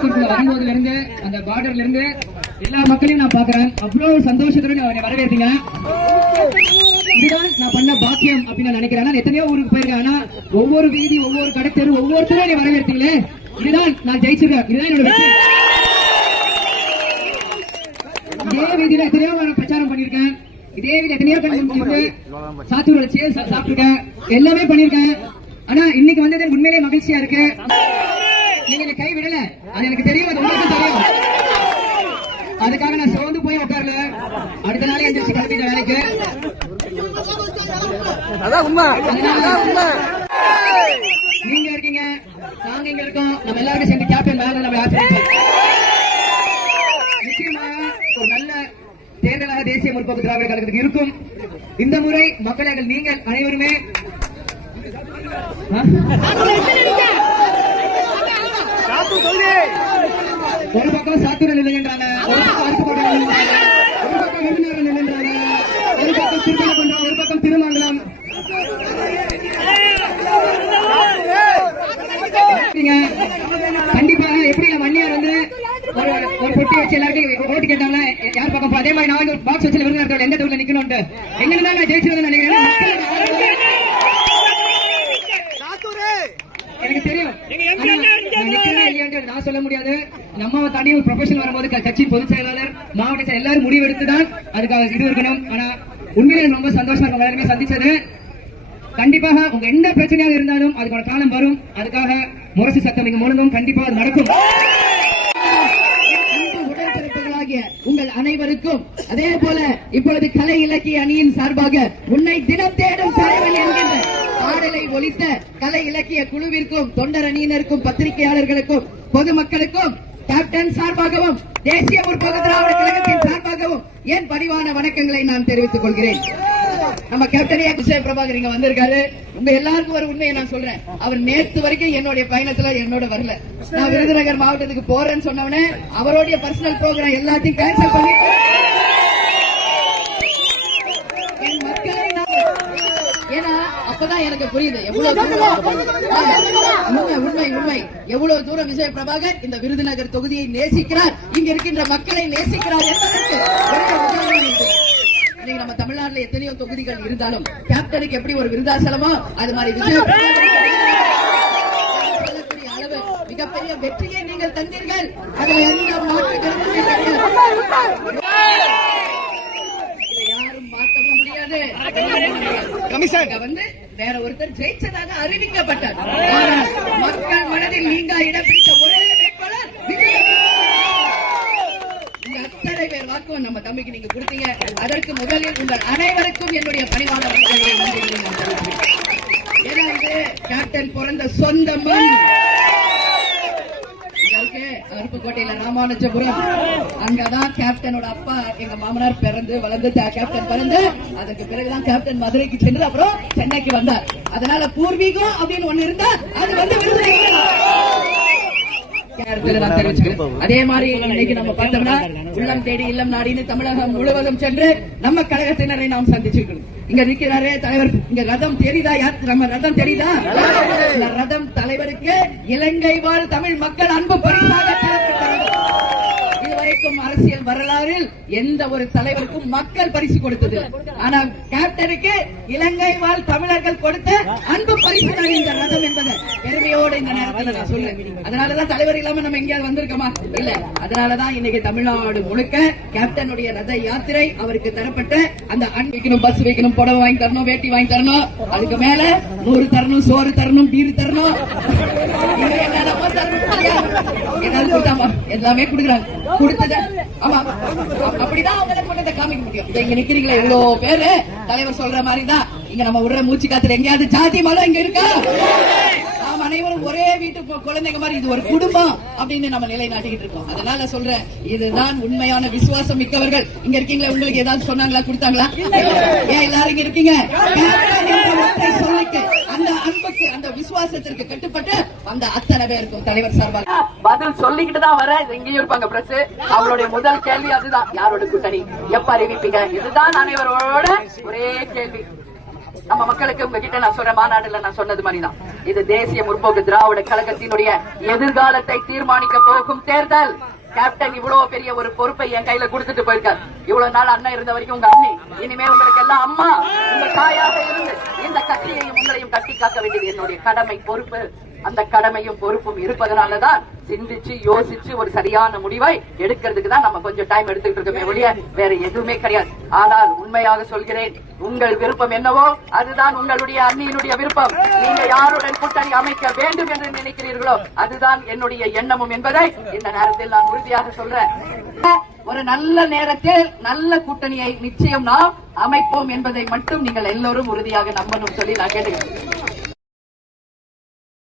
சாத்தூருக்குள்ள வரும்போதுல இருந்து அந்த பார்டர்ல இருந்து எல்லா மக்களையும் நான் பாக்குறேன். அவ்வளவு சந்தோஷத்தோட அவனை வரவேற்பீங்க. இதுதான் நான் பண்ண பாக்கியம் அப்படின்னு நினைக்கிறேன். நான் எத்தனையோ ஊருக்கு போயிருக்கேன். ஆனா ஒவ்வொரு வீதி, ஒவ்வொரு கடத்தெரு, ஒவ்வொருத்தரும் என்னை வரவேற்பீங்களே, இதுதான் நான் ஜெயிச்சிருக்கேன். இதுதான் என்னோட வெற்றி. இதே வீதியில எத்தனையோ பிரச்சாரம் பண்ணிருக்கேன். இதே வீதியில எத்தனையோ சாத்தூரோட சேல் சாப்பிட்டுருக்கேன். எல்லாமே பண்ணிருக்கேன். ஆனா இன்னைக்கு வந்தது உண்மையிலேயே மகிழ்ச்சியா இருக்கு. நீங்க கை விடல, அது எனக்கு தெரியும், அது உங்களுக்கு தெரியும். அதுக்காக நான் சோர்ந்து போய் உட்கார்ல. அடுத்த நாளே எந்திரிச்சு கிளம்பிட்ட வேலைக்கு. நீங்க இருக்கீங்க, நாங்க இங்க இருக்கோம். நம்ம எல்லாருக்கும் சேர்ந்து கேப்டன் மேல நம்ம நிச்சயமாக ஒரு நல்ல தேர்தலாக தேசிய முற்போக்கு திராவிட கழகத்துக்கு இருக்கும். இந்த முறை மக்கள் நீங்கள் அனைவருமே ஒரு பக்கம் சாத்தூர் நிலையன்றாங்க, ஒரு பக்கம் அருப்புக்கோட்டை நிலையன்றாங்க, ஒரு பக்கம் விருதுநகர் நிலையன்றாங்க, ஒரு பக்கம் திருப்பரங்குன்றம், ஒரு பக்கம் திருமங்கலம். கண்டிப்பாக எப்படி வன்னியார் வந்து ஒரு பொட்டி வச்சு எல்லாருக்கும் ஓட்டு கேட்டாங்க, யார் பக்கம் அதே மாதிரி நான் வந்து பாக்ஸ் வச்சு விருதுநகர் எந்த டூர்ல நிக்கணும் எங்க இருந்தா நான் ஜெயிச்சிருந்தேன் நினைக்கிறேன். எனக்கு தெரியும் நான் சொல்ல முடியாது. நம்ம தாண்டி ஒரு ப்ரொஃபஷனல் வரும்போது கட்சி பொதுச் செயலாளர், மாவட்ட செயலர் எல்லாரும் முடிவெடுத்துதான் அதுக்காக இது இருக்கணும். ஆனா உண்மையிலே ரொம்ப சந்தோஷமா இருக்கும் எல்லாருமே சந்திச்சது. கண்டிப்பாக உங்க எந்த பிரச்சனையாக இருந்தாலும் அதுக்கான காலம் வரும். அதுக்காக முரசு சட்டம் இங்க மூலமும் கண்டிப்பா அது நடக்கும். உங்கள் அனைவருக்கும் அதே போல இப்பொழுது கலை இலக்கிய அணியின் சார்பாக உன்னை தினம் தேடும் தலைவன் என்கின்ற பாடலை ஒலித்த கலை இலக்கிய குழுவிற்கும், தொண்டர் அணியினருக்கும், பத்திரிகையாளர்களுக்கும், பொதுமக்களுக்கும் கேப்டன் சார்பாகவும் தேசிய முற்போக்கு திராவிட கழகத்தின் சார்பாகவும் என் பணிவான வணக்கங்களை நான் தெரிவித்துக் கொள்கிறேன். நம்ம கேப்டன் விஜய் பிரபாகர் இங்க வந்திருக்காரு. உங்க எல்லாருக்கும் ஒரு உண்மையை நான் சொல்றேன். அவர் நேற்று வரைக்கும் என்னுடைய பயணத்துல என்னோட வரல. நான் விருதுநகர் மாவட்டத்துக்கு போறேன்னு சொன்னவனே அவருடைய பர்சனல் ப்ரோக்ராம் எல்லாத்தையும் கேன்சல் பண்ணி என் மக்களை, ஏன்னா அப்பதான் எனக்கு புரியுது எவ்வளவு உண்மை எவ்வளவு தூரம் விஜய் பிரபாகர் இந்த விருதுநகர் தொகுதியை நேசிக்கிறார், இங்க இருக்கின்ற மக்களை நேசிக்கிறார் என்பதற்கு நம்ம தமிழ்நாட்டில் எத்தனையோ தொகுதிகள் இருந்தாலும் கேப்டனுக்கு எப்படி ஒரு விருதாசலமோ அது மாதிரி விஜய் சொல்லக்கூடிய அளவு மிகப்பெரிய வெற்றியை நீங்கள் தந்தீர்கள். அதில் எந்த மாற்று கருத்துமே கிடையாது. இதை யாரும் மாற்றவும் முடியாது. வந்து வேற ஒருத்தர் ஜெயிச்சதாக அறிவிக்கப்பட்டார். மக்கள் மனதில் நீங்க இடம் பிடித்த ஒரே வேட்பாளர் விஜய். அத்தனை பேர் வாக்குவன் நம்ம தம்பிக்கு நீங்க கொடுத்தீங்க. அதற்கு முதலில் உங்கள் அனைவருக்கும் என்னுடைய பணிவான ஏன்னா இது கேப்டன் பிறந்த சொந்த மண். அருப்புக்கோட்டையில ராமானுஜபுரம், அங்கதான் கேப்டனோட அப்பா எங்க மாமனார் பிறந்து வளர்ந்து கேப்டன் பிறந்து அதற்கு பிறகுதான் கேப்டன் மதுரைக்கு சென்று அப்புறம் சென்னைக்கு வந்தார். அதனால பூர்வீகம் அப்படின்னு ஒண்ணு இருந்தா அது வந்து அதே மாதிரி இன்னைக்கு நம்ம பார்த்தோம்னா உள்ளம் தேடி இல்லம் நாடின்னு தமிழகம் முழுவதும் சென்று நம்ம கழகத்தினரை நாம் சந்திச்சிருக்கணும். இங்க நிற்கிறாரே தலைவர், இங்க ரதம் தெரியுதா? நம்ம ரதம் தெரியுதா? இந்த ரதம் தலைவருக்கு இலங்கை வாழ் தமிழ் மக்கள் அன்பு பரிசாக இதுவரைக்கும் அரசியல் வரலாறில் எந்த ஒரு தலைவருக்கும் மக்கள் பரிசு கொடுத்தது. ஆனா கேப்டனுக்கு இலங்கை வாழ் தமிழர்கள் கொடுத்த அன்பு பரிசு இந்த ரதம் என்பது பெருமையோடு இந்த நேரத்தில் நான் சொல்றேன். அதனாலதான் தலைவர் இல்லாம நம்ம எங்கேயாவது வந்திருக்கோமா? இல்ல. அதனாலதான் இன்னைக்கு தமிழ்நாடு முழுக்க கேப்டனுடைய ரத யாத்திரை அவருக்கு தரப்பட்ட அந்த வைக்கணும், பஸ் வைக்கணும், புடவை வாங்கி தரணும், வேட்டி வாங்கி தரணும், அதுக்கு மேல 100 தரணும், சோறு தரணும், பீர் தரணும், எல்லாமே கொடுக்குறாங்க. கொடுத்தத ஆமா அப்படிதான் அவங்களை கொண்டதை காமிக்க முடியும். இங்க நிக்கிறீங்களா எவ்வளவு பேரு தலைவர் சொல்ற மாதிரிதான் இங்க நம்ம விடுற மூச்சு காத்துல எங்கேயாவது ஜாதி மதம் இங்க இருக்கா? நாம் அனைவரும் ஒரே வீட்டு குழந்தைங்க மாதிரி இது ஒரு குடும்பம் அப்படின்னு நம்ம நிலைநாட்டிக்கிட்டு இருக்கோம். அதனால சொல்றேன், இதுதான் உண்மையான விசுவாசம் மிக்கவர்கள். இங்க இருக்கீங்களா? உங்களுக்கு ஏதாவது சொன்னாங்களா, கொடுத்தாங்களா? ஏன் எல்லாரும் இங்க இருக்கீங்க? சொல்லிக்கு அந்த அன்புக்கு அந்த விசுவாசத்திற்கு கட்டுப்பட்டு அந்த அத்தனை பேருக்கும் தலைவர் சார்பாக பதில் சொல்லிக்கிட்டு தான் வர. இங்கேயும் இருப்பாங்க பிரஸ். அவருடைய முதல் கேள்வி அதுதான், யாரோட கூட்டணி எப்ப அறிவிப்பீங்க? இதுதான் அனைவரோட ஒரே கேள்வி. நம்ம மக்களுக்கு உங்ககிட்ட நான் சொல்ற மாநாடுல நான் சொன்னது மாதிரிதான், இது தேசிய முற்போக்கு திராவிட கழகத்தினுடைய எதிர்காலத்தை தீர்மானிக்க போகும் தேர்தல். கேப்டன் இவ்வளவு பெரிய ஒரு பொறுப்பை என் கையில கொடுத்துட்டு போயிருக்காரு. இவ்வளவு நாள் அண்ணன் இருந்த வரைக்கும் உங்க அண்ணி, இனிமே உங்களுக்கு எல்லாம் அம்மா, உங்க தாயாக இருந்து இந்த கட்சியையும் உங்களையும் கட்டி காக்க வேண்டியது என்னுடைய கடமை, பொறுப்பு. அந்த கடமையும் பொறுப்பும் இருப்பதனாலதான் சிந்திச்சு யோசிச்சு ஒரு சரியான முடிவை எடுக்கிறதுக்கு தான் நம்ம கொஞ்சம் டைம் எடுத்துக்கிட்டு இருக்கோமே ஒழிய வேற எதுவுமே கிடையாது. ஆனால் உண்மையாக சொல்கிறேன், உங்கள் விருப்பம் என்னவோ அதுதான் உங்களுடைய அண்ணியினுடைய விருப்பம். நீங்க யாருடன் கூட்டணி அமைக்க வேண்டும் என்று நினைக்கிறீர்களோ அதுதான் என்னுடைய எண்ணமும் என்பதை இந்த நேரத்தில் நான் உறுதியாக சொல்றேன். ஒரு நல்ல நேரத்தில் நல்ல கூட்டணியை நிச்சயம் நாம் அமைப்போம் என்பதை மட்டும் நீங்கள் எல்லோரும் உறுதியாக நம்பணும் சொல்லி நான் கேட்டுக்கிறேன்.